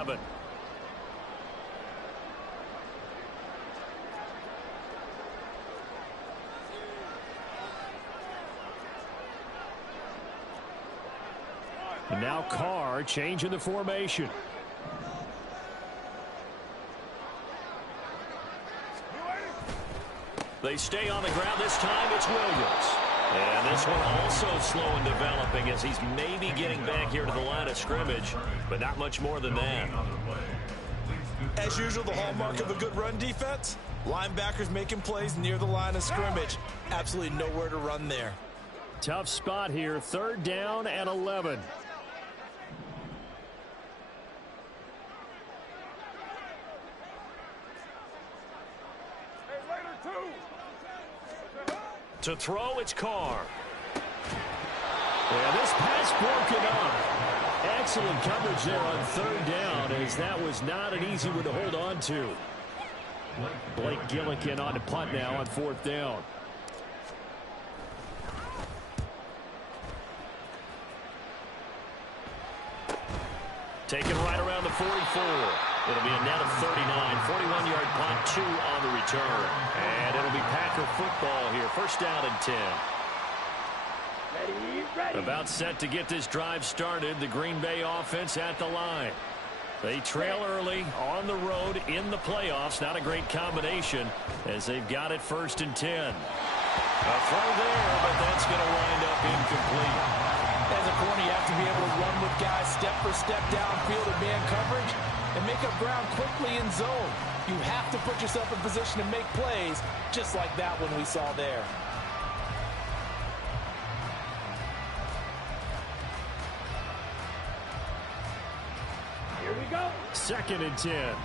11. And now Carr changing the formation. They stay on the ground. This time it's Williams. And this one also slow in developing as he's maybe getting back here to the line of scrimmage, but not much more than that. As usual, the hallmark of a good run defense, linebackers making plays near the line of scrimmage. Absolutely nowhere to run there. Tough spot here, 3rd down and 11. To throw, it's Carr. And this pass broken up. Excellent coverage there on 3rd down, as that was not an easy one to hold on to. Blake Gillikin on the punt now on 4th down. Taken right around the 44. It'll be a net of 39. 41-yard punt, 2 on the return. And it'll be Packer football here. 1st down and 10. Ready. About set to get this drive started. The Green Bay offense at the line. They trail early on the road in the playoffs. Not a great combination as they've got it 1st and 10. A throw there, but that's going to wind up incomplete. As a corner, you have to be able to run with guys step for step downfield in man coverage and make up ground quickly in zone. You have to put yourself in position to make plays, just like that one we saw there. Here we go. 2nd and 10.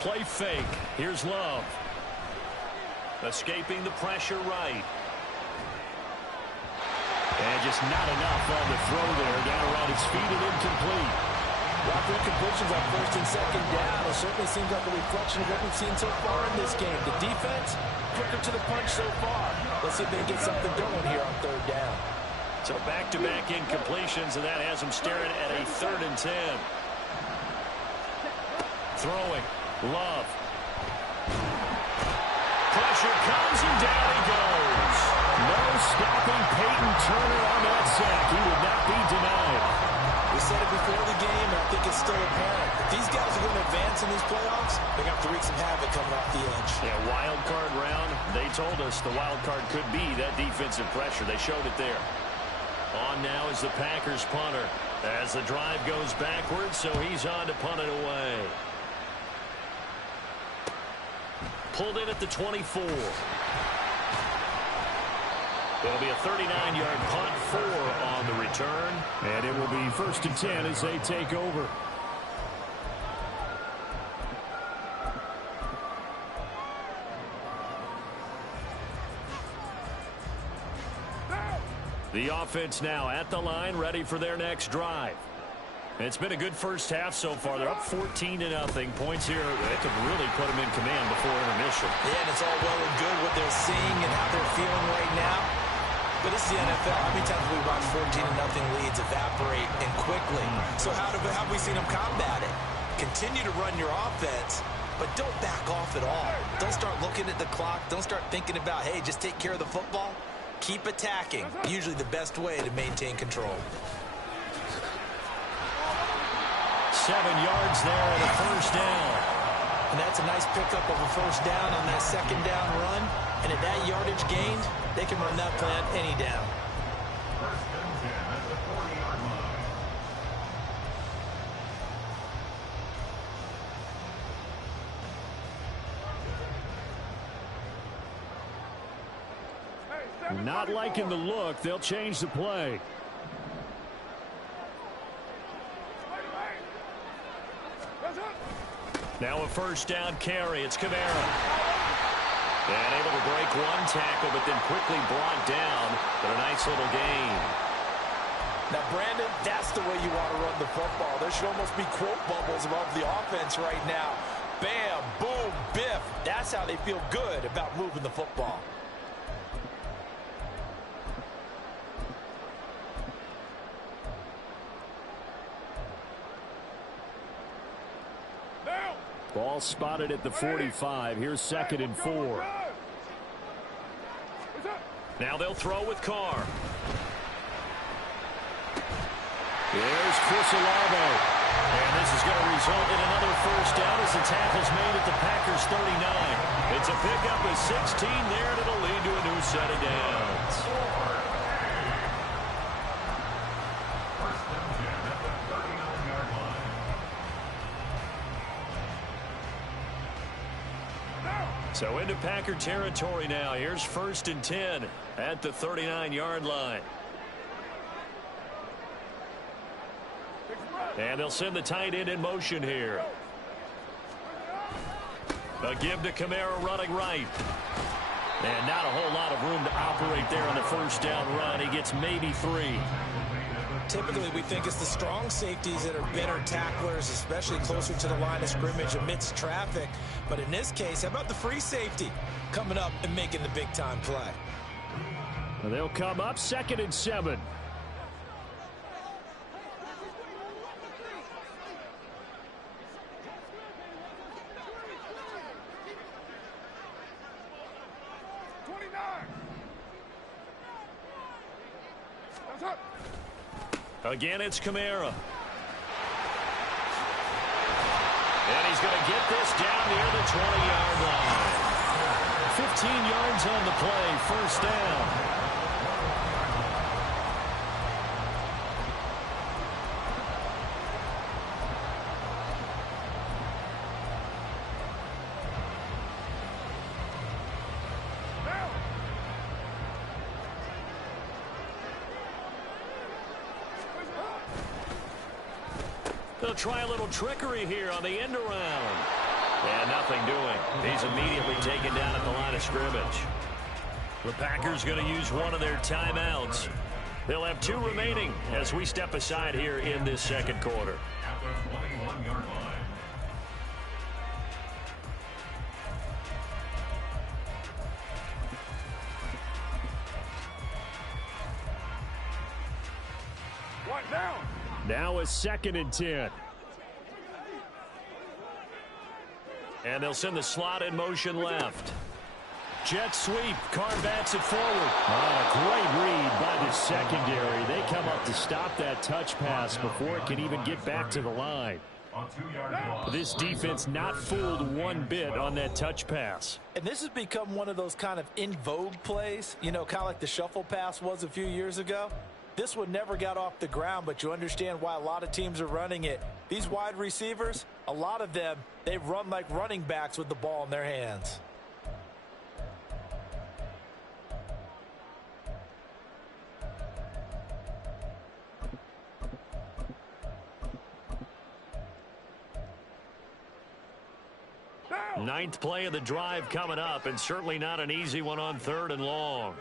Play fake. Here's Love. Escaping the pressure right. And just not enough on the throw there. Down around his feet and incomplete. While the completions on 1st and 2nd down, it certainly seems like a reflection of what we've seen so far in this game. The defense, quicker to the punch so far. Let's see if they can get something going here on 3rd down. So back-to-back incompletions, and that has him staring at a 3rd and 10. Throwing. Love. Pressure comes, and down he goes. No stopping Peyton Turner on that sack. He would not be denied. We said it before the game, and I think it's still apparent. If these guys are going to advance in these playoffs, they're going to have to wreak some havoc coming off the edge. Yeah, wild card round. They told us the wild card could be that defensive pressure. They showed it there. On now is the Packers punter as the drive goes backwards, so he's on to punt it away. Pulled in at the 24. It'll be a 39-yard punt, 4 on the return. And it will be 1st and 10 as they take over. The offense now at the line, ready for their next drive. It's been a good first half so far. They're up 14-0. Points here, they could really put them in command before intermission. Yeah, and it's all well and good what they're seeing and how they're feeling right now. But this is the NFL. How many times have we watched 14-0 leads evaporate and quickly? So how have we seen them combat it? Continue to run your offense, but don't back off at all. Don't start looking at the clock. Don't start thinking about, hey, just take care of the football. Keep attacking. Usually the best way to maintain control. 7 yards there and a 1st down. And that's a nice pickup of a 1st down on that 2nd down run. And at that yardage gained, they can run that plan any down. Not liking the look. They'll change the play. Now a 1st down carry. It's Kamara. And able to break one tackle, but then quickly brought down. But a nice little gain. Now, Brandon, that's the way you want to run the football. There should almost be quote bubbles above the offense right now. Bam, boom, biff. That's how they feel good about moving the football. Ball spotted at the 45. Here's 2nd and 4. Now they'll throw with Carr. There's Chris Olave. And this is going to result in another first down as the tackle's made at the Packers 39. It's a pickup of 16 there, and it'll lead to a new set of downs. So into Packer territory now. Here's 1st and 10 at the 39-yard line. And they'll send the tight end in motion here. A give to Kamara running right. And not a whole lot of room to operate there on the first down run. He gets maybe 3. Typically, we think it's the strong safeties that are better tacklers, especially closer to the line of scrimmage amidst traffic. But in this case, how about the free safety coming up and making the big-time play? They'll come up 2nd and 7. Again, it's Kamara. And he's going to get this down near the 20-yard line. 15 yards on the play, first down. They'll try a little trickery here on the end around. And nothing doing. He's immediately taken down at the line of scrimmage. The Packers going to use one of their timeouts. They'll have 2 remaining as we step aside here in this second quarter. Now it's 2nd and 10. And they'll send the slot in motion left. Jet sweep. Carr bats it forward. Great read by the secondary. They come up to stop that touch pass before it can even get back to the line. This defense not fooled one bit on that touch pass. And this has become one of those kind of in vogue plays, you know, kind of like the shuffle pass was a few years ago. This one never got off the ground, but you understand why a lot of teams are running it. These wide receivers, a lot of them, they run like running backs with the ball in their hands. Ninth play of the drive coming up, and certainly not an easy one on 3rd and long.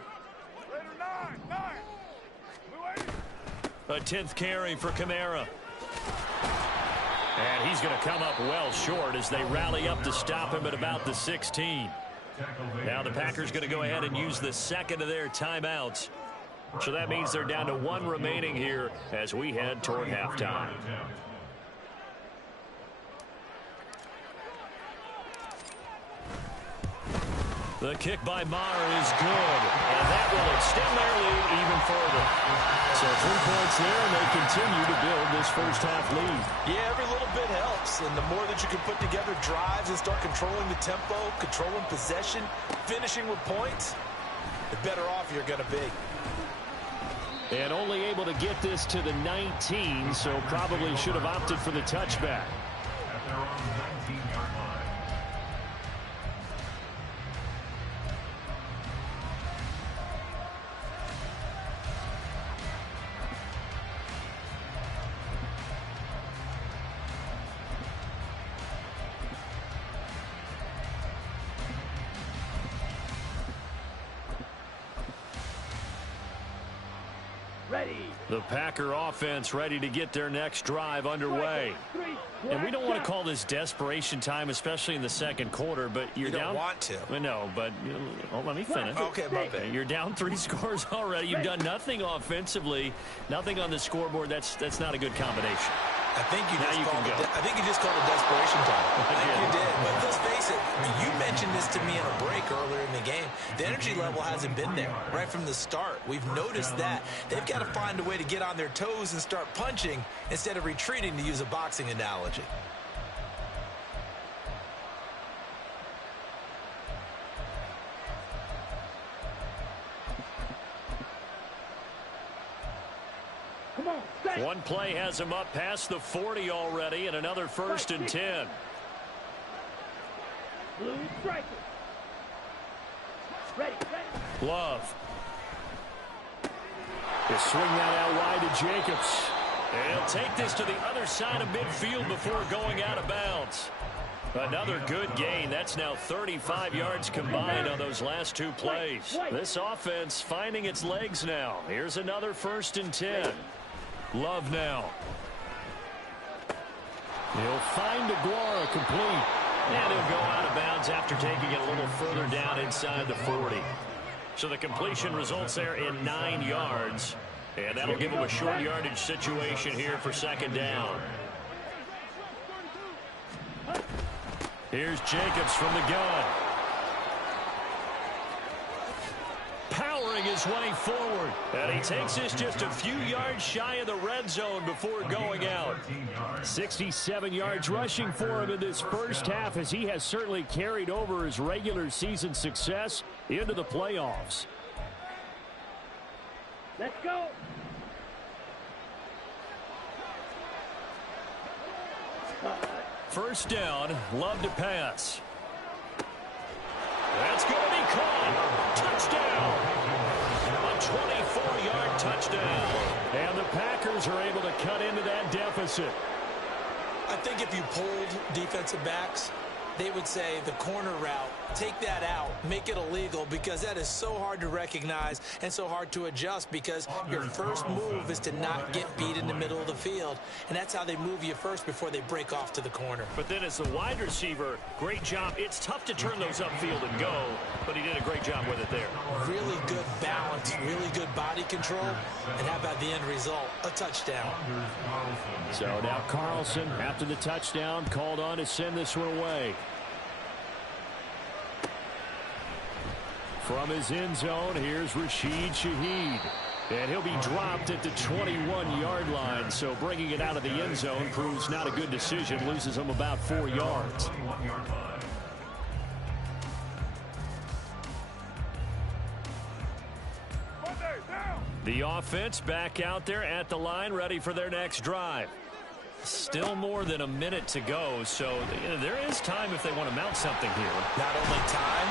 A 10th carry for Kamara. And he's going to come up well short as they rally up to stop him at about the 16. Now the Packers going to go ahead and use the 2nd of their timeouts. So that means they're down to 1 remaining here as we head toward halftime. The kick by Maher is good, and that will extend their lead even further. So 3 points there, and they continue to build this first half lead. Yeah, every little bit helps, and the more that you can put together drives and start controlling the tempo, controlling possession, finishing with points, the better off you're going to be. And only able to get this to the 19, so probably should have opted for the touchback. At their own 19-yard line. The Packer offense ready to get their next drive underway. And we don't want to call this desperation time, especially in the second quarter, but you're you don't down. Want to. I know, but let me finish. Okay, my bad. You're down 3 scores already. You've done nothing offensively, nothing on the scoreboard. That's not a good combination. I think you Now just you called can it. go. I think you just called it desperation time. I think Yeah. you did. But let's face it, you mentioned this to me in a break earlier in the game. The energy level hasn't been there right from the start. We've noticed that. They've got to find a way to get on their toes and start punching instead of retreating, to use a boxing analogy. One play has him up past the 40 already, and another 1st and 10. Blue striker. Ready. Love. They swing that out wide to Jacobs. And he'll take this to the other side of midfield before going out of bounds. Another good gain. That's now 35 yards combined on those last 2 plays. This offense finding its legs now. Here's another 1st and 10. Love now. He'll find Aguara complete. And he'll go out of bounds after taking it a little further down inside the 40. So the completion results there in 9 yards. And that'll give him a short yardage situation here for 2nd down. Here's Jacobs from the gun. Powering his way forward. And he takes this just a few yards shy of the red zone before going out. 67 yards rushing for him in this first half, as he has certainly carried over his regular season success into the playoffs. Let's go. First down, Love to pass. That's going to be caught. Touchdown. A 24-yard touchdown. And the Packers are able to cut into that deficit. I think if you polled defensive backs, they would say the corner route, take that out, make it illegal, because that is so hard to recognize and so hard to adjust, because your first move is to not get beat in the middle of the field, and that's how they move you first before they break off to the corner. But then as the wide receiver, great job. It's tough to turn those upfield and go, but he did a great job with it there. Really good balance, really good body control, and how about the end result? A touchdown. So now Carlson, after the touchdown, called on to send this one away. From his end zone, here's Rashid Shaheed. And he'll be dropped at the 21-yard line, so bringing it out of the end zone proves not a good decision, loses him about 4 yards. The offense back out there at the line, ready for their next drive. Still more than a minute to go, so there is time if they want to mount something here. Not only time,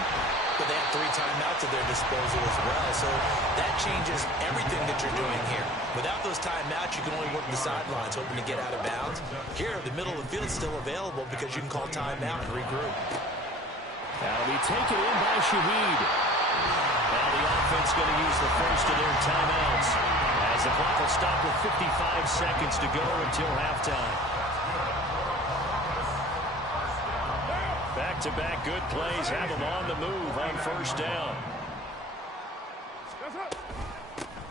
but they have 3 timeouts at their disposal as well, so that changes everything that you're doing here. Without those timeouts, you can only work the sidelines, hoping to get out of bounds. Here, the middle of the field is still available because you can call timeout and regroup. That'll be taken in by Shaheed. Now the offense going to use the first of their timeouts, as the clock will stop with 55 seconds to go until halftime. Back-to-back good plays have them on the move on first down.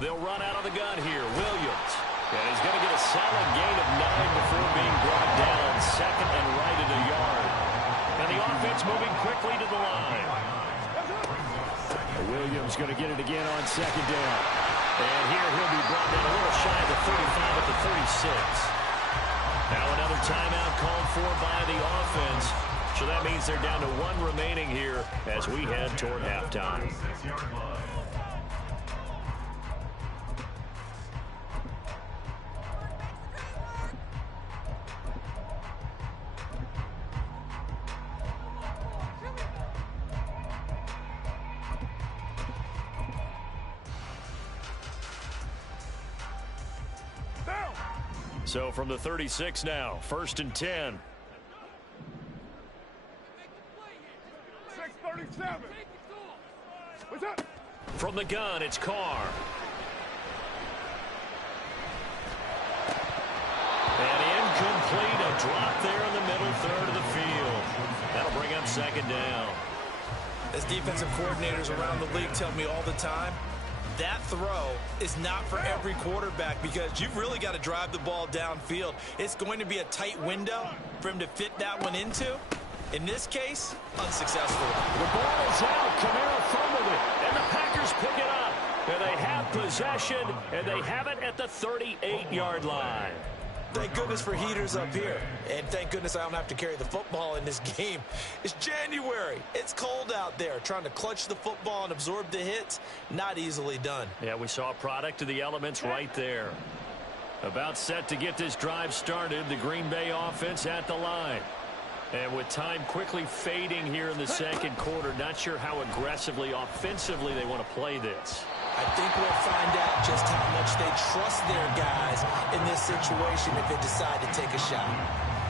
They'll run out of the gun here. Williams. And he's going to get a solid gain of 9 before being brought down. 2nd and right at a yard. And the offense moving quickly to the line. Williams going to get it again on 2nd down. And here he'll be brought down a little shy of the 35 at the 36. Now another timeout called for by the offense. So that means they're down to 1 remaining here as we head toward halftime. So from the 36 now, 1st and 10. 6:37. What's up? From the gun, it's Carr. And incomplete, a drop there in the middle third of the field. That'll bring up 2nd down. As defensive coordinators around the league tell me all the time, that throw is not for every quarterback because you've really got to drive the ball downfield. It's going to be a tight window for him to fit that one into. In this case, unsuccessful. The ball is out. Kamara fumbled it, and the Packers pick it up. And they have possession, and they have it at the 38-yard line. Thank goodness for heaters up here. And thank goodness I don't have to carry the football in this game. It's January. It's cold out there. Trying to clutch the football and absorb the hits, not easily done. Yeah, we saw a product of the elements right there. About set to get this drive started, the Green Bay offense at the line. And with time quickly fading here in the second quarter, not sure how aggressively, offensively they want to play this. I think we'll find out just how much they trust their guys in this situation if they decide to take a shot.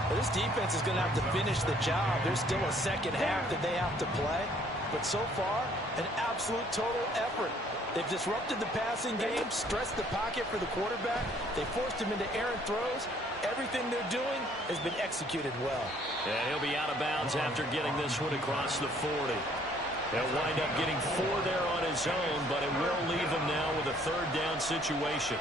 Well, this defense is going to have to finish the job. There's still a second half that they have to play. But so far, an absolute total effort. They've disrupted the passing game, stressed the pocket for the quarterback. They forced him into errant throws. Everything they're doing has been executed well. And he'll be out of bounds after getting this one across the 40. He'll wind up getting 4 there on his own, but it will leave him now with a third down situation.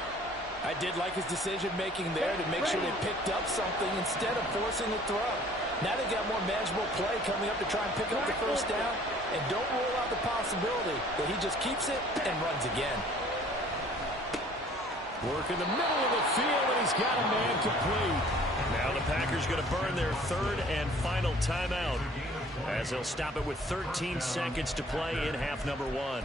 I did like his decision-making there to make sure they picked up something instead of forcing a throw. Now they've got more manageable play coming up to try and pick up the first down, and don't rule out the possibility that he just keeps it and runs again. Work in the middle of the field, and he's got a man complete. Now the Packers going to burn their third and final timeout as they'll stop it with 13 seconds to play in half number 1.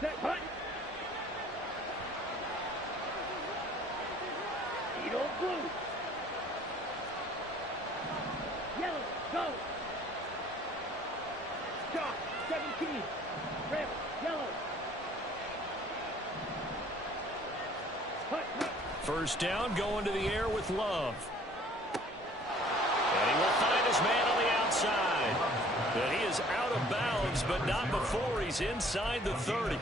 Set, punt. Eagle blue. Yellow, go. Stop, 17. Red, yellow. Punt, punt. First down, going to the air with Love. And he will find his man on the outside. And he is out of bounds, but not before he's inside the 30.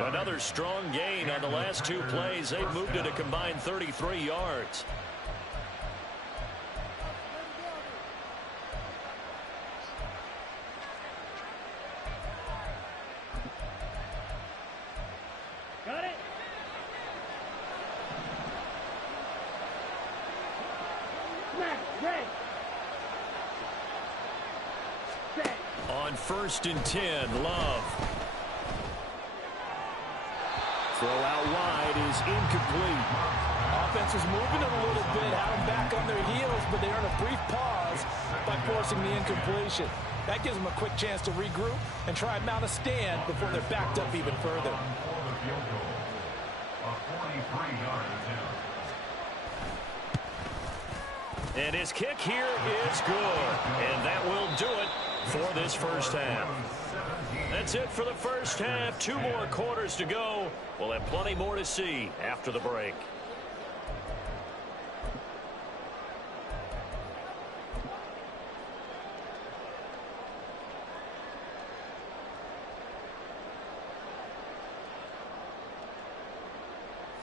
Another strong gain on the last 2 plays. They've moved it a combined 33 yards. Got it. Smack, red. Set. On 1st and 10, Love. Throw out wide is incomplete. Offense was moving it a little bit, had them back on their heels, but they earn a brief pause by forcing the incompletion. That gives them a quick chance to regroup and try and mount a stand before they're backed up even further. And his kick here is good. And that will do it for this first half. That's it for the first half. 2 more quarters to go. We'll have plenty more to see after the break.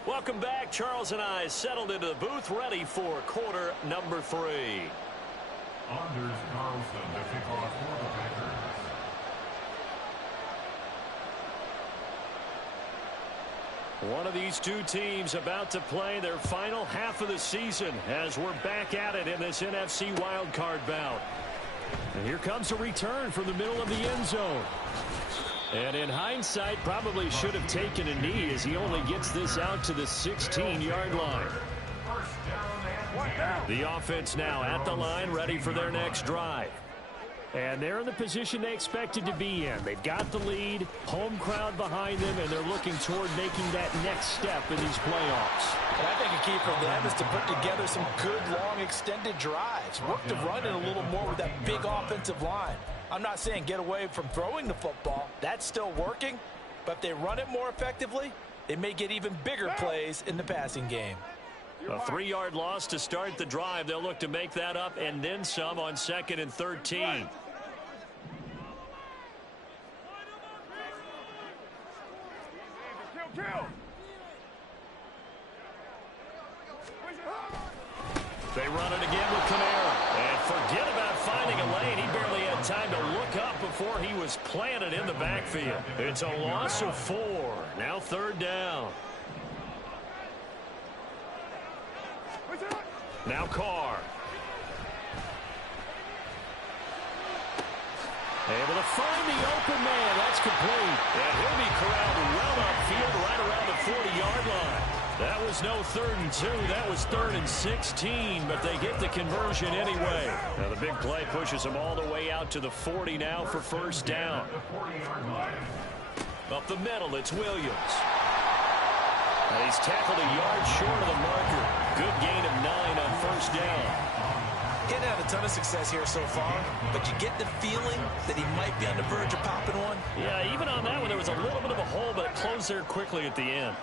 Welcome back. Charles and I settled into the booth, ready for quarter number 3. Anders Carlson to kick off for the Packers. One of these 2 teams about to play their final half of the season as we're back at it in this NFC Wildcard bout. And here comes a return from the middle of the end zone. And in hindsight, probably should have taken a knee as he only gets this out to the 16-yard line. The offense now at the line, ready for their next drive. And they're in the position they expected to be in. They've got the lead, home crowd behind them, and they're looking toward making that next step in these playoffs. And I think a key for them is to put together some good, long, extended drives. Work to run it a little more with that big offensive line. I'm not saying get away from throwing the football. That's still working. But if they run it more effectively, they may get even bigger plays in the passing game. A 3-yard loss to start the drive. They'll look to make that up and then some on 2nd and 13. They run it again with Kamara. And forget about finding a lane. He barely had time to look up before he was planted in the backfield. It's a loss of 4. Now 3rd down. Now Carr. Able to find the open man. That's complete. And he'll be corralled well upfield right around the 40-yard line. That was no 3rd and 2. That was 3rd and 16, but they get the conversion anyway. Now the big play pushes them all the way out to the 40 now for 1st down. Up the middle, it's Williams. And he's tackled a yard short of the marker. Good gain of 9 on 1st down. He hadn't had a ton of success here so far, but you get the feeling that he might be on the verge of popping one. Yeah, even on that one, there was a little bit of a hole, but it closed there quickly at the end.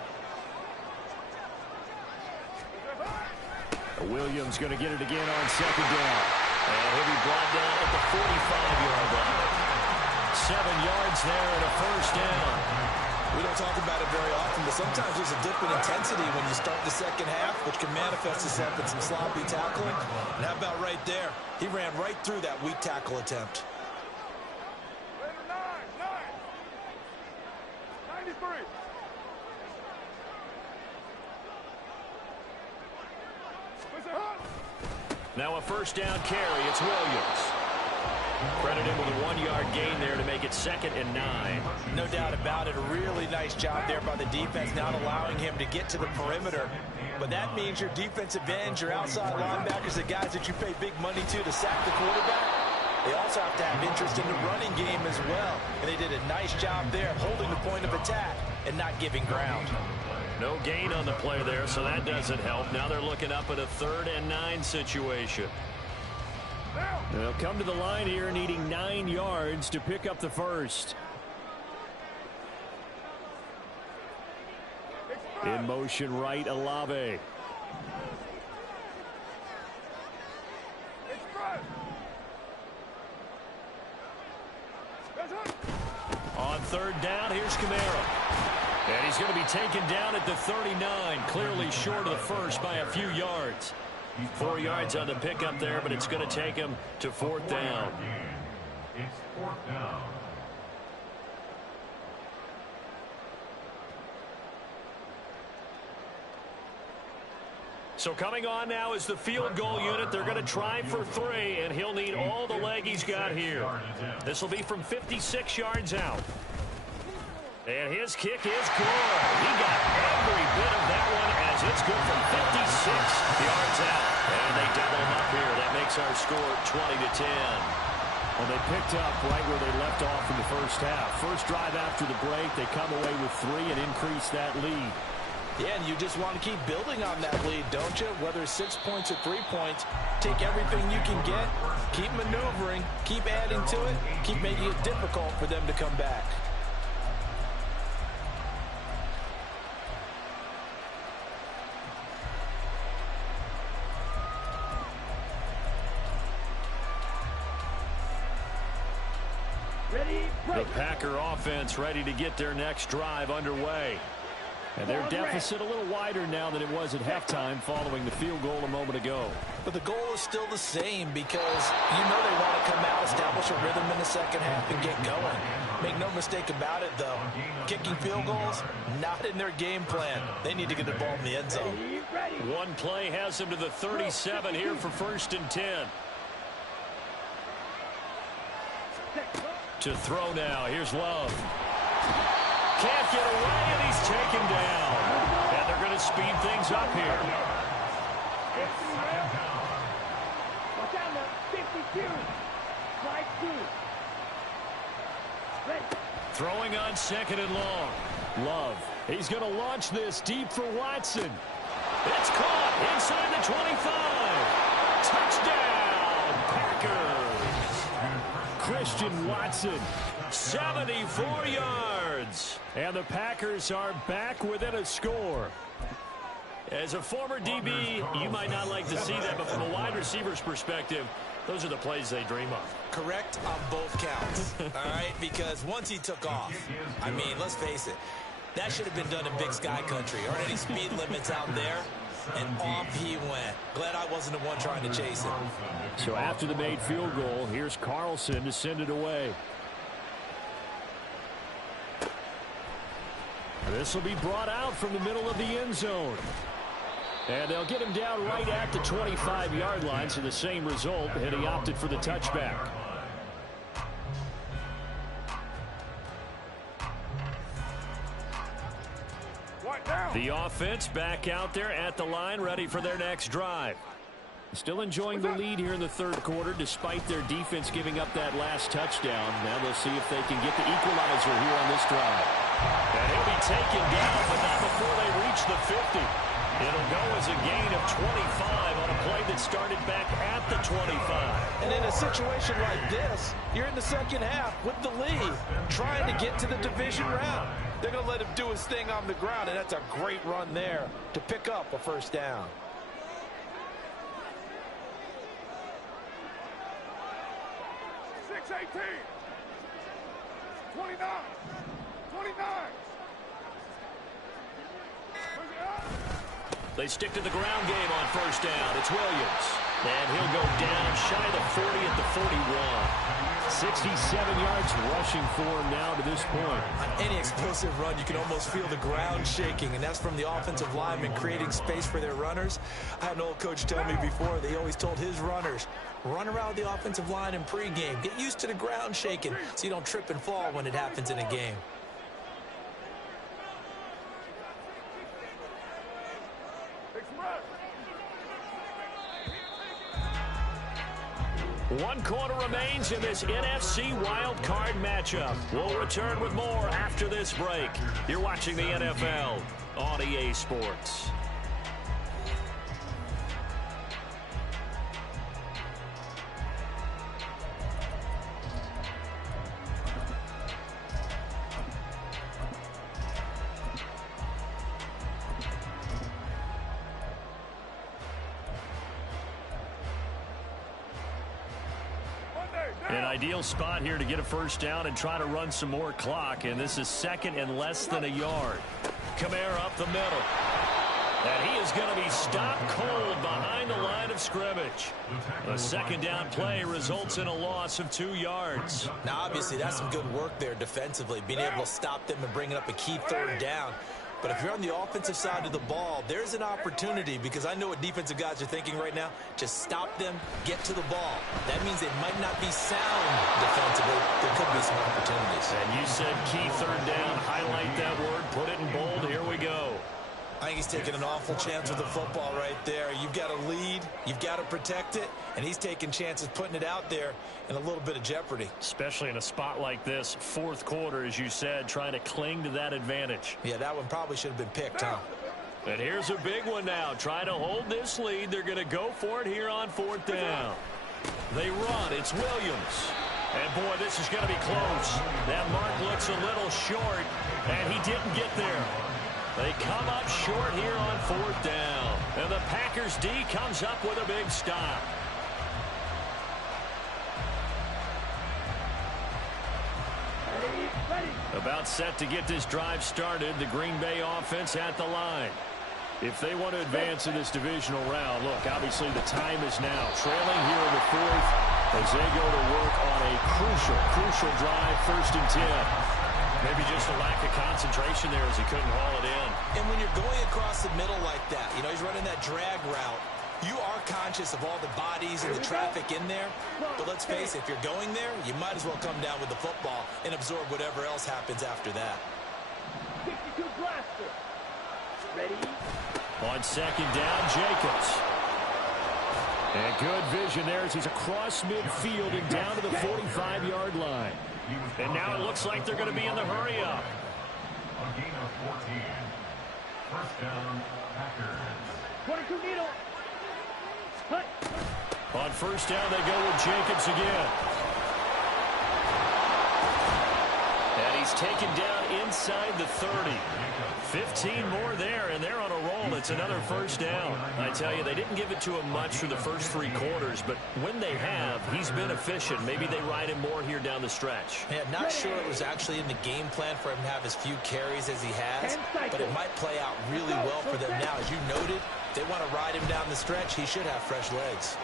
Williams going to get it again on 2nd down. And he'll be brought down at the 45-yard line. 7 yards there and a 1st down. We don't talk about it very often, but sometimes there's a dip in intensity when you start the 2nd half, which can manifest itself in some sloppy tackling. And how about right there? He ran right through that weak tackle attempt. 93. Now a 1st down carry. It's Williams. Credit him with a 1-yard gain there to make it 2nd and 9. No doubt about it. A really nice job there by the defense, not allowing him to get to the perimeter. But that means your defensive ends, your outside linebackers, the guys that you pay big money to sack the quarterback, they also have to have interest in the running game as well. And they did a nice job there holding the point of attack and not giving ground. No gain on the play there, so that doesn't help. Now they're looking up at a 3rd and 9 situation. They'll come to the line here needing 9 yards to pick up the 1st. In motion right, Olave. On 3rd down, here's Kamara. And he's going to be taken down at the 39, clearly short of the 1st by a few yards. 4 yards on the pickup there, but it's going to take him to 4th down. It's 4th down. So coming on now is the field goal unit. They're going to try for 3, and he'll need all the leg he's got here. This will be from 56 yards out. And his kick is good. He got every bit of that one as it's good from 56 yards out. And they double him up here. That makes our score 20-10. Well, they picked up right where they left off in the 1st half. First drive after the break, they come away with 3 and increase that lead. Yeah, and you just want to keep building on that lead, don't you? Whether it's 6 points or 3 points, take everything you can get, keep maneuvering, keep adding to it, keep making it difficult for them to come back. The Packer offense ready to get their next drive underway. And their deficit a little wider now than it was at halftime following the field goal a moment ago. But the goal is still the same because you know they want to come out, establish a rhythm in the 2nd half, and get going. Make no mistake about it, though. Kicking field goals, not in their game plan. They need to get the ball in the end zone. One play has them to the 37 here for 1st and 10. To throw now. Here's Love. Can't get away, and he's taken down. And they're going to speed things up here. Watch out now. 52. Slide 2. Ready. Throwing on 2nd and long. Love. He's going to launch this deep for Watson. It's caught inside the 25. Touchdown, Packers. Christian Watson, 74 yards. And the Packers are back within a score. As a former DB, you might not like to see that, but from a wide receiver's perspective, those are the plays they dream of. Correct on both counts, all right? Because once he took off, I mean, let's face it, that should have been done in Big Sky Country. Aren't any speed limits out there? And off he went. Glad I wasn't the one trying to chase him. So after the made field goal, here's Carlson to send it away. This will be brought out from the middle of the end zone. And they'll get him down right at the 25-yard line, so the same result, and he opted for the touchback. The offense back out there at the line, ready for their next drive. Still enjoying the lead here in the third quarter, despite their defense giving up that last touchdown. Now they'll see if they can get the equalizer here on this drive. And he'll be taken down, but not before they reach the 50. It'll go as a gain of 25 on a play that started back at the 25. And in a situation like this, you're in the second half with the lead, trying to get to the division round. They're going to let him do his thing on the ground, and that's a great run there to pick up a first down. Six, 18. 29. 29. They stick to the ground game on first down. It's Williams. And he'll go down shy of the 40 at the 41. 67 yards rushing for him now to this point. On any explosive run, you can almost feel the ground shaking, and that's from the offensive linemen creating space for their runners. I had an old coach tell me before, they always told his runners, run around the offensive line in pregame. Get used to the ground shaking so you don't trip and fall when it happens in a game. One quarter remains in this NFC Wildcard matchup. We'll return with more after this break. You're watching the NFL on EA Sports. An ideal spot here to get a first down and try to run some more clock, and this is second and less than a yard. Kamara up the middle. And he is going to be stopped cold behind the line of scrimmage. A second down play results in a loss of 2 yards. Now, obviously, that's some good work there defensively, being able to stop them and bringing up a key third down. But if you're on the offensive side of the ball, there's an opportunity, because I know what defensive guys are thinking right now. Just stop them, get to the ball. That means they might not be sound defensively. There could be some opportunities. And you said key third down. Highlight that word. Put it in bold. Here we go. I think he's taking an awful chance with the football right there. You've got to lead, you've got to protect it, and he's taking chances putting it out there in a little bit of jeopardy. Especially in a spot like this, fourth quarter, as you said, trying to cling to that advantage. Yeah, that one probably should have been picked, huh? And here's a big one now. Trying to hold this lead. They're going to go for it here on fourth down. They run. It's Williams. And, boy, this is going to be close. That mark looks a little short, and he didn't get there. They come up short here on fourth down. And the Packers D comes up with a big stop. About set to get this drive started. The Green Bay offense at the line. If they want to advance in this divisional round, look, obviously the time is now. Trailing here in the fourth as they go to work on a crucial drive, 1st and 10. Maybe just a lack of concentration there as he couldn't haul it in. And when you're going across the middle like that, you know, he's running that drag route, you are conscious of all the bodies and the traffic in there. But let's face it, if you're going there, you might as well come down with the football and absorb whatever else happens after that. 62 blaster. Ready? On second down, Jacobs. And good vision there as he's across midfield and down to the 45-yard line. And now it looks like they're going to be in the hurry-up. A gain of 14. First down, Packers. 22 needle. Cut. On first down, they go with Jacobs again. And he's taken down inside the 30. 15 more there, and they're on a roll. It's another first down. I tell you, they didn't give it to him much for the first 3 quarters, but when they have, he's been efficient. Maybe they ride him more here down the stretch. Yeah, not sure it was actually in the game plan for him to have as few carries as he has, but it might play out really well for them now. As you noted, They want to ride him down the stretch. He should have fresh legs.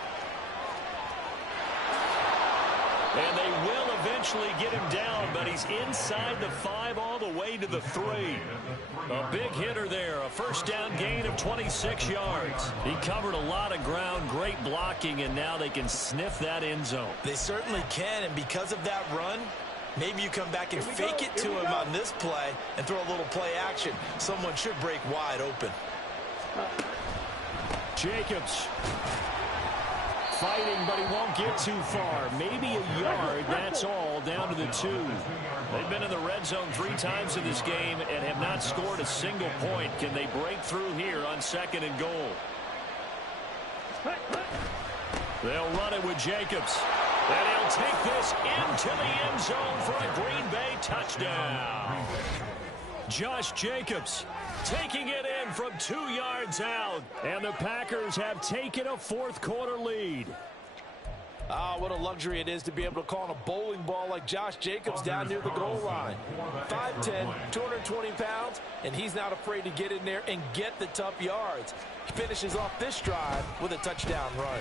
And they will eventually get him down, but he's inside the 5 all the way to the 3. A big hitter there, a first down gain of 26 yards. He covered a lot of ground, great blocking, and now they can sniff that end zone. They certainly can, and because of that run, maybe you come back and fake it to him on this play and throw a little play action. Someone should break wide open. Jacobs fighting, but he won't get too far. Maybe a yard, that's all, down to the 2. They've been in the red zone 3 times in this game and have not scored a single point. Can they break through here on 2nd and goal? They'll run it with Jacobs. And he'll take this into the end zone for a Green Bay touchdown. Josh Jacobs taking it in from 2 yards out. And the Packers have taken a 4th quarter lead. Ah, what a luxury it is to be able to call on a bowling ball like Josh Jacobs down near the goal line. 5'10", 220 pounds, and he's not afraid to get in there and get the tough yards. He finishes off this drive with a touchdown run.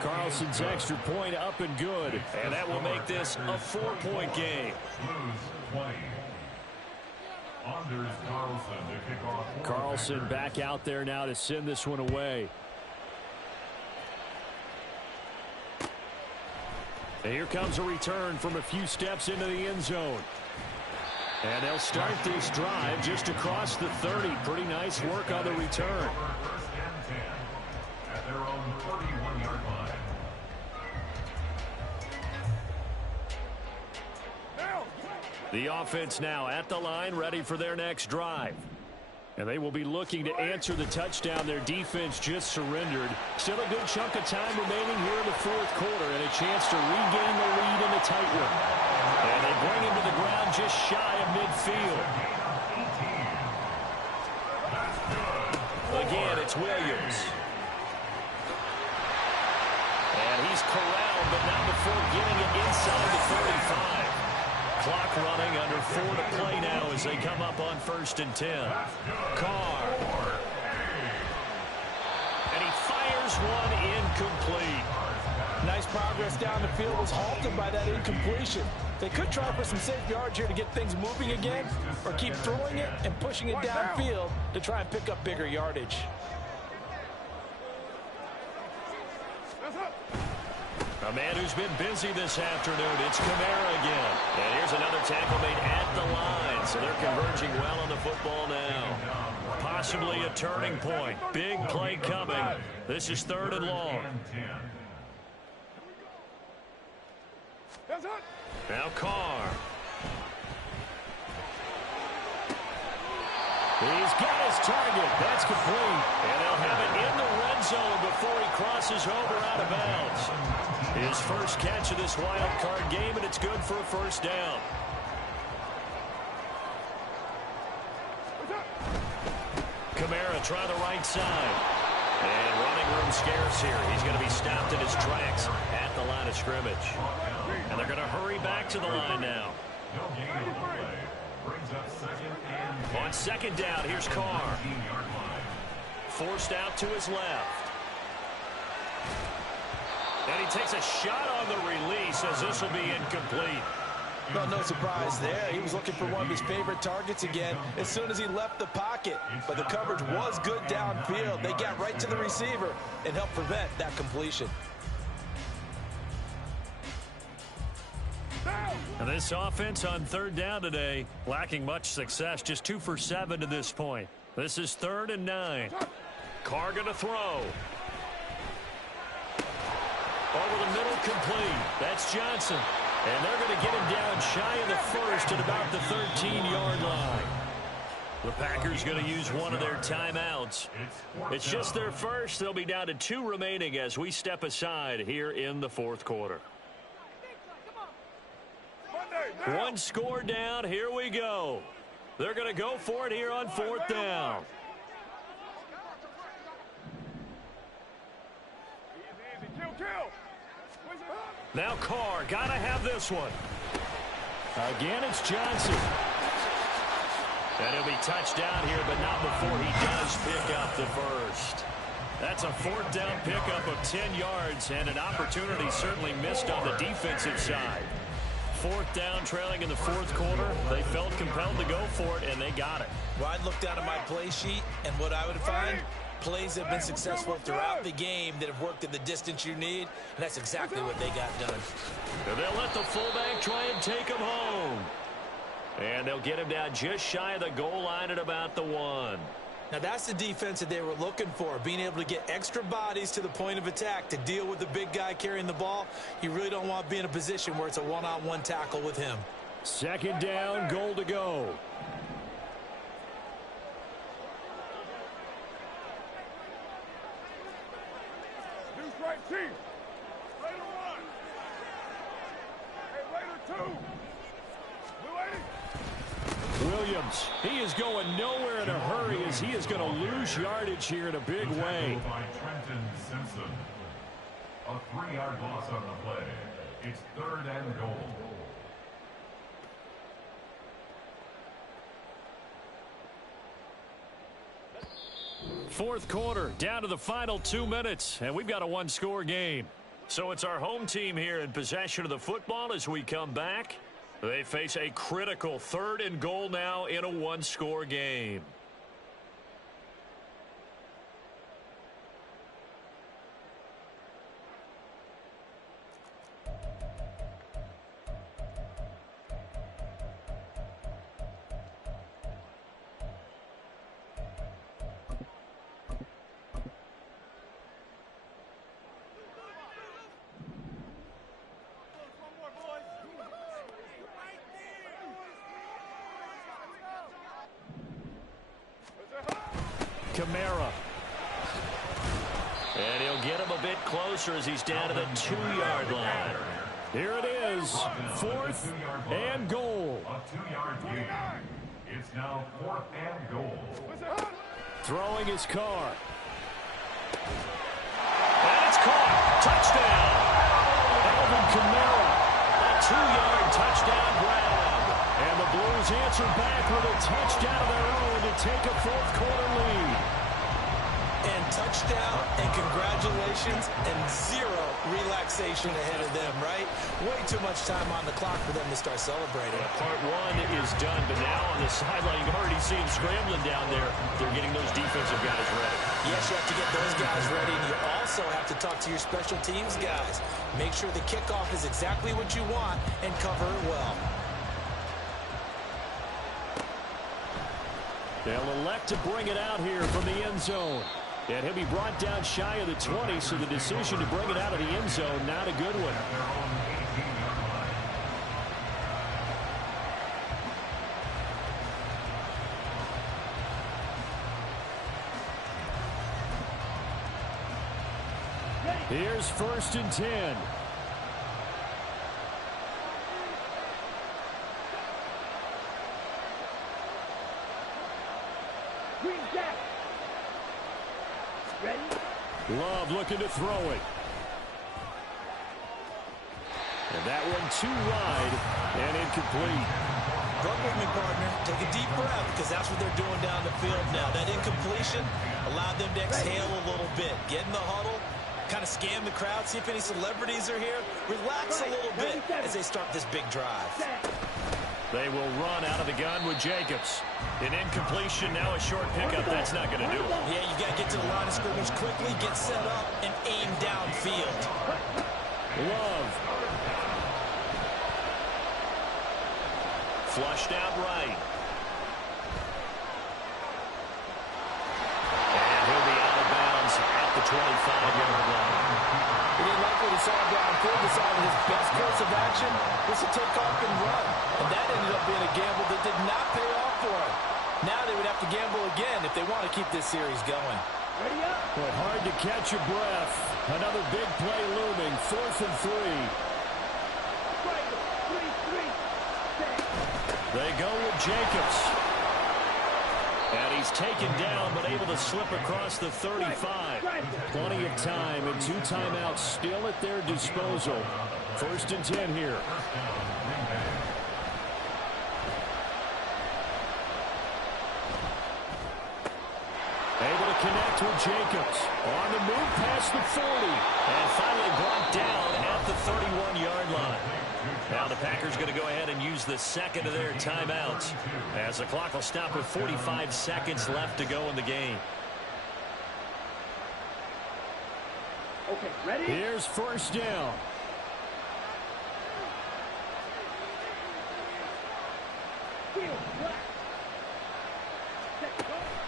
Carlson's extra point up and good. And that will make this a 4-point game. Carlson back out there now to send this one away. And here comes a return from a few steps into the end zone. And they'll start this drive just across the 30. Pretty nice work on the return. At their own 31-yard line. The offense now at the line, ready for their next drive. And they will be looking to answer the touchdown their defense just surrendered. Still a good chunk of time remaining here in the 4th quarter and a chance to regain the lead in the tight one. And they bring him to the ground just shy of midfield. Again, it's Williams. And he's corralled, but not before getting it inside the 35. Clock running, under 4 to play now as they come up on 1st and 10. Carr. And he fires one incomplete. Nice progress down the field was halted by that incompletion. They could try for some safe yards here to get things moving again, or keep throwing it and pushing it downfield to try and pick up bigger yardage. A man who's been busy this afternoon, it's Kamara again. And here's another tackle made at the line. So they're converging well on the football now. Possibly a turning point. Big play coming. This is 3rd and long. Now Carr. He's got his target. That's complete. And they'll have it in the red zone before he crosses over out of bounds. His first catch of this wild card game, and it's good for a 1st down. Kamara try the right side. And running room scarce here. He's going to be stopped in his tracks at the line of scrimmage. And they're going to hurry back to the line now. On 2nd down, here's Carr. Forced out to his left. And he takes a shot on the release as this will be incomplete. Well, no surprise there. He was looking for one of his favorite targets again as soon as he left the pocket. But the coverage was good downfield. They got right to the receiver and helped prevent that completion. And this offense on 3rd down today, lacking much success. Just 2 for 7 to this point. This is 3rd and 9. Carr going to throw. Over the middle, complete. That's Johnson. And they're going to get him down shy of the 1st at about the 13-yard line. The Packers going to use one of their timeouts. It's just their first. They'll be down to 2 remaining as we step aside here in the 4th quarter. 1 score down. Here we go. They're going to go for it here on 4th down. Now Carr, gotta have this one. Again, it's Johnson. And he'll be touched down here, but not before he does pick up the first. That's a fourth down pickup of 10 yards and an opportunity certainly missed on the defensive side. Fourth down, trailing in the fourth quarter. They felt compelled to go for it, and they got it. Well, I'd look down at my play sheet, and what I would find, plays that have been successful throughout the game that have worked in the distance you need, and that's exactly what they got done. And they'll let the fullback try and take him home. And they'll get him down just shy of the goal line at about the 1. Now, that's the defense that they were looking for, being able to get extra bodies to the point of attack to deal with the big guy carrying the ball. You really don't want to be in a position where it's a one-on-one tackle with him. Second down, goal to go. Deuce right, Chief. Raider 1. Hey, Raider 2. Blue 80. Williams, he is going nowhere in a hurry as he is going to lose yardage here in a big way. By Trenton Simpson. A 3-yard loss on the play. It's 3rd and goal. Fourth quarter, down to the final 2 minutes, and we've got a one-score game. So it's our home team here in possession of the football as we come back. They face a critical 3rd and goal now in a one-score game. Kamara. And he'll get him a bit closer as he's down to the 2-yard line. Here it is, 4th and goal. A 2-yard gain. It's now 4th and goal. Throwing his car. And it's caught. Touchdown. Alvin Kamara. A 2-yard touchdown grab. And the Blues answer back with a touchdown of their own to take a fourth quarter lead. And touchdown and congratulations and zero relaxation ahead of them, right? Way too much time on the clock for them to start celebrating. Part 1 is done, but now on the sideline, you can already see them scrambling down there. They're getting those defensive guys ready. Yes, you have to get those guys ready, and you also have to talk to your special teams guys. Make sure the kickoff is exactly what you want and cover it well. They'll elect to bring it out here from the end zone. And he'll be brought down shy of the 20, so the decision to bring it out of the end zone, not a good one. Here's 1st and 10. Love looking to throw it. And that one too wide and incomplete. Run with me, partner. Take a deep breath because that's what they're doing down the field now. That incompletion allowed them to exhale a little bit. Get in the huddle, kind of scan the crowd, see if any celebrities are here. Relax a little bit as they start this big drive. They will run out of the gun with Jacobs. An incompletion, now a short pickup. That's not going to do it. Yeah, you got to get to the line of scrimmage quickly, get set up, and aim downfield. Love. Flushed out right. And he'll be out of bounds at the 25-yard line. He didn't like what he saw downfield, decided his best course of action was to take off and run. And that ended up being a gamble that did not pay off for him. Now they would have to gamble again if they want to keep this series going. Ready up. But hard to catch your breath. Another big play looming. 4th and 3. Right. 3-3. They go with Jacobs. And he's taken down, but able to slip across the 35. Plenty of time and 2 timeouts still at their disposal. 1st and 10 here. Able to connect with Jacobs. On the move past the 40. And finally brought down at the 31-yard line. Now the Packers going to go ahead and use the second of their timeouts, as the clock will stop with 45 seconds left to go in the game. Okay, ready? Here's first down.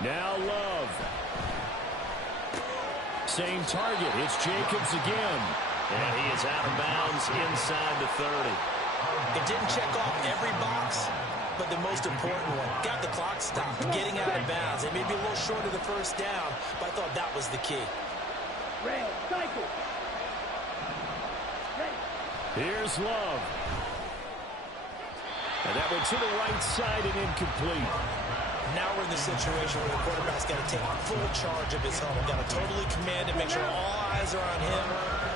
Now Love. Same target. It's Jacobs again. And he is out of bounds inside the 30. It didn't check off every box, but the most important one. Got the clock stopped, getting out of bounds. It may be a little short of the first down, but I thought that was the key. Rail, cycle. Ready. Here's Love. And that went to the right side and incomplete. Now we're in the situation where the quarterback's got to take full charge of his huddle. Got to totally command it, make sure all eyes are on him.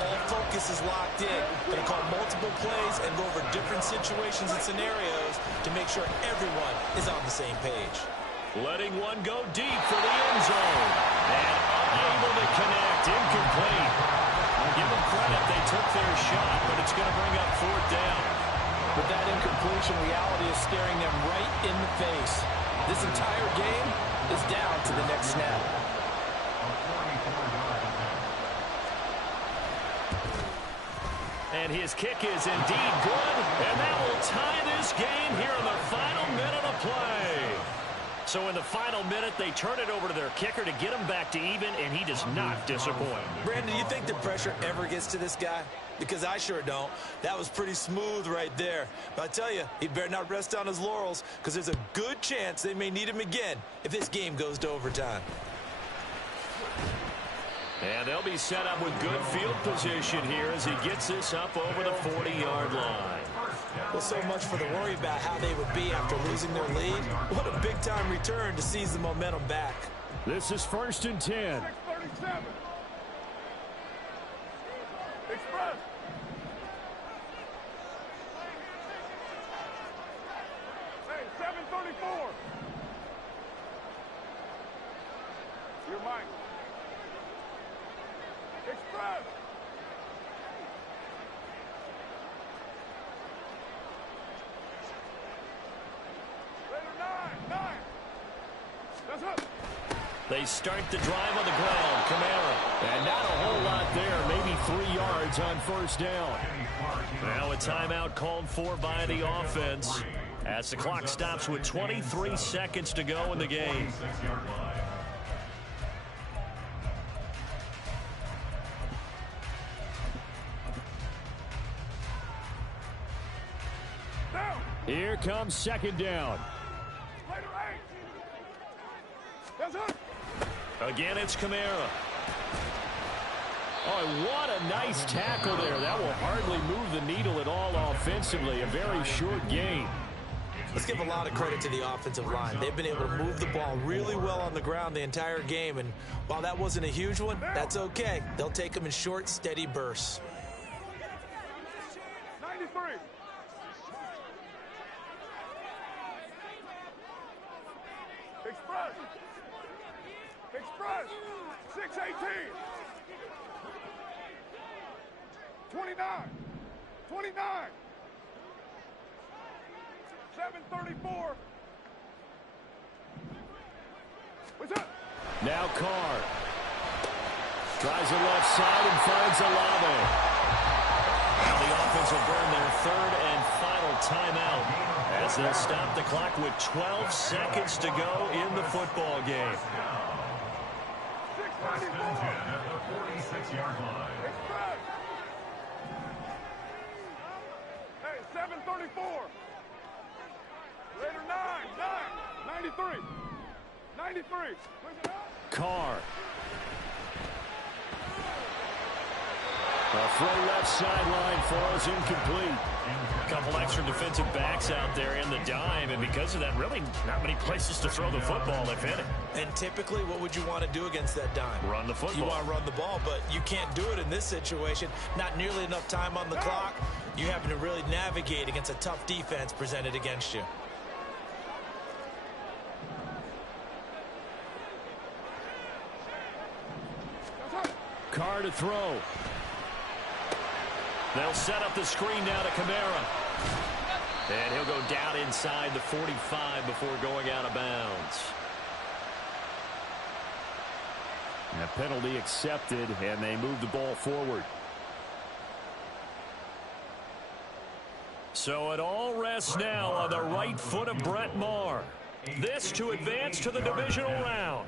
All focus is locked in. Going to call multiple plays and go over different situations and scenarios to make sure everyone is on the same page. Letting one go deep for the end zone. And unable to connect. Incomplete. Give them credit. They took their shot, but it's going to bring up fourth down. With that incompletion, reality is staring them right in the face. This entire game is down to the next snap. And his kick is indeed good, and that will tie this game here in the final minute of play. So in the final minute, they turn it over to their kicker to get him back to even, and he does not disappoint. Brandon, do you think the pressure ever gets to this guy? Because I sure don't. That was pretty smooth right there. But I tell you, he better not rest on his laurels, because there's a good chance they may need him again if this game goes to overtime. And they'll be set up with good field position here as he gets this up over the 40-yard line. Well, so much for the worry about how they would be after losing their lead. What a big-time return to seize the momentum back. This is 1st and 10. 637. Express. Hey, 734. Your mic. Express. Raider 9. That's up. They start the drive on the ground. Kamara. And not a whole lot there. Maybe 3 yards on first down. Now a timeout called for by the offense as the clock stops with 23 seconds to go in the game. Here comes second down. Raider 8. That's up. Again, it's Kamara. Oh, what a nice tackle there. That will hardly move the needle at all offensively. A very short game. Let's give a lot of credit to the offensive line. They've been able to move the ball really well on the ground the entire game. And while that wasn't a huge one, that's okay. They'll take them in short, steady bursts. 93. Express. Express. 618. 29. 29. 734. What's up? Now Carr. Tries the left side and finds Olave. Now the offense will burn their third and final timeout as they'll stop the clock with 12 seconds to go in the football game. 694 at the 46-yard line. Express. Hey, 734. Raider 93. 93. Carr. A throw left sideline falls incomplete. A couple extra defensive backs out there in the dime, and because of that, really not many places to throw the football, if any. And typically, what would you want to do against that dime? Run the football. You want to run the ball, but you can't do it in this situation. Not nearly enough time on the clock. You having to really navigate against a tough defense presented against you. Carr to throw. They'll set up the screen now to Kamara. And he'll go down inside the 45 before going out of bounds. And a penalty accepted, and they move the ball forward. So it all rests now on the right foot of Brett Maher. This to advance to the divisional round.